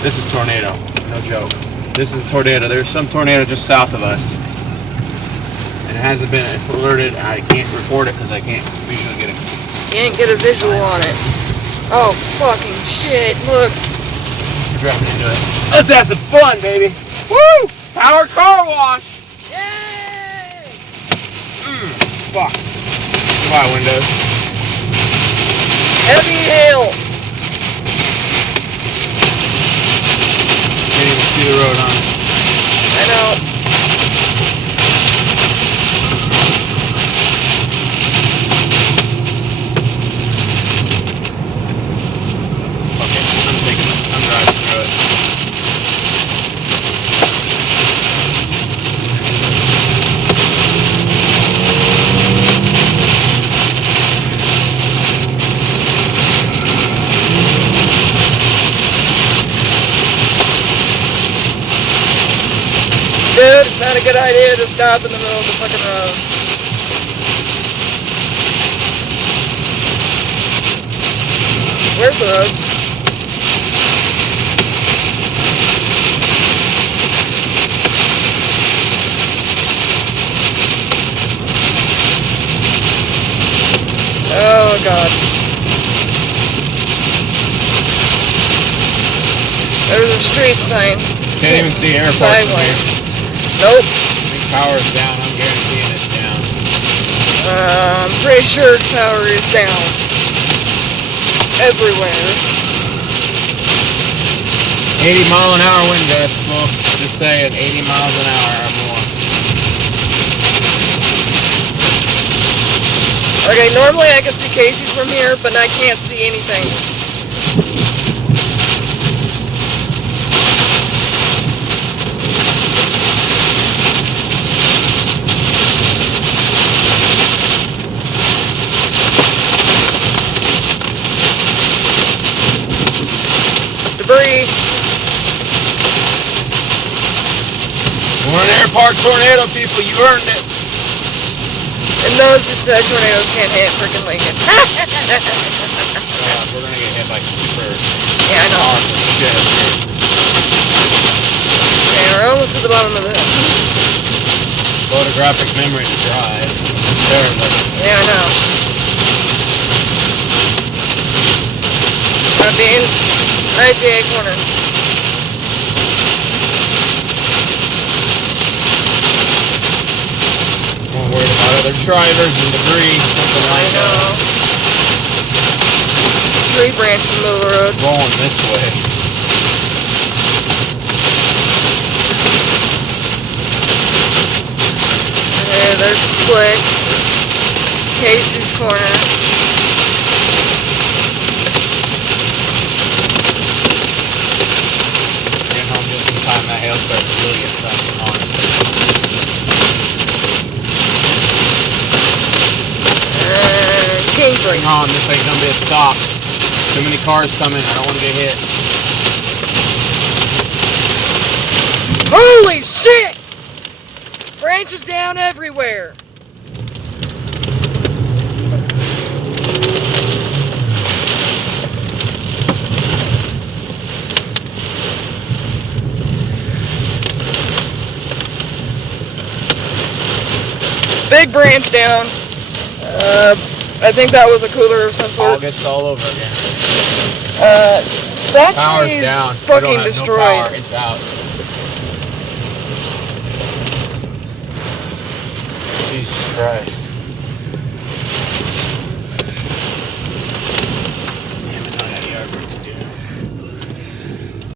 This is tornado. No joke. This is a tornado. There's some tornado just south of us. And it hasn't been alerted. I can't report it because I can't visually get it. Can't get a visual on it. Oh, fucking shit. Look. You're driving into it. Let's have some fun, baby. Woo! Power car wash. Yay! Fuck. Goodbye, windows. Heavy hail. Can't even see the road, huh? I know. Okay, I'm driving through it. Dude, it's not a good idea to stop in the middle of the fucking road. Where's the road? Oh god. There's a street sign. Can't even see airport from here. Nope. I think power's down. I'm guaranteeing it's down. I'm pretty sure power is down. Everywhere. 80-mile-an-hour wind gusts. Well, just saying, 80 miles an hour or more. Okay, normally I can see Casey's from here, but I can't see anything. Debris. We're an airport tornado, people. You earned it. And those who said tornadoes can't hit freaking Lincoln. God, we're gonna get hit by super Yeah, I know. awesome shit. Okay, we're almost to the bottom of the hill. Photographic memory to drive. It's terrible. Yeah, I know. IPA corner. I'm worried about other drivers and debris, something like that. Tree branch in the middle of the road. Rolling this way. Okay, there's Slicks. Casey's corner. Getting home just in time that hail starts really getting fucking hard. Kingsley. Hang on, this ain't gonna be a stop. Too many cars coming, I don't want to get hit. Holy shit! Branches down everywhere. Big branch down. I think that was a cooler of some sort. August all over again. That Power's tree is down. fucking destroyed. No power. It's out. Jesus Christ.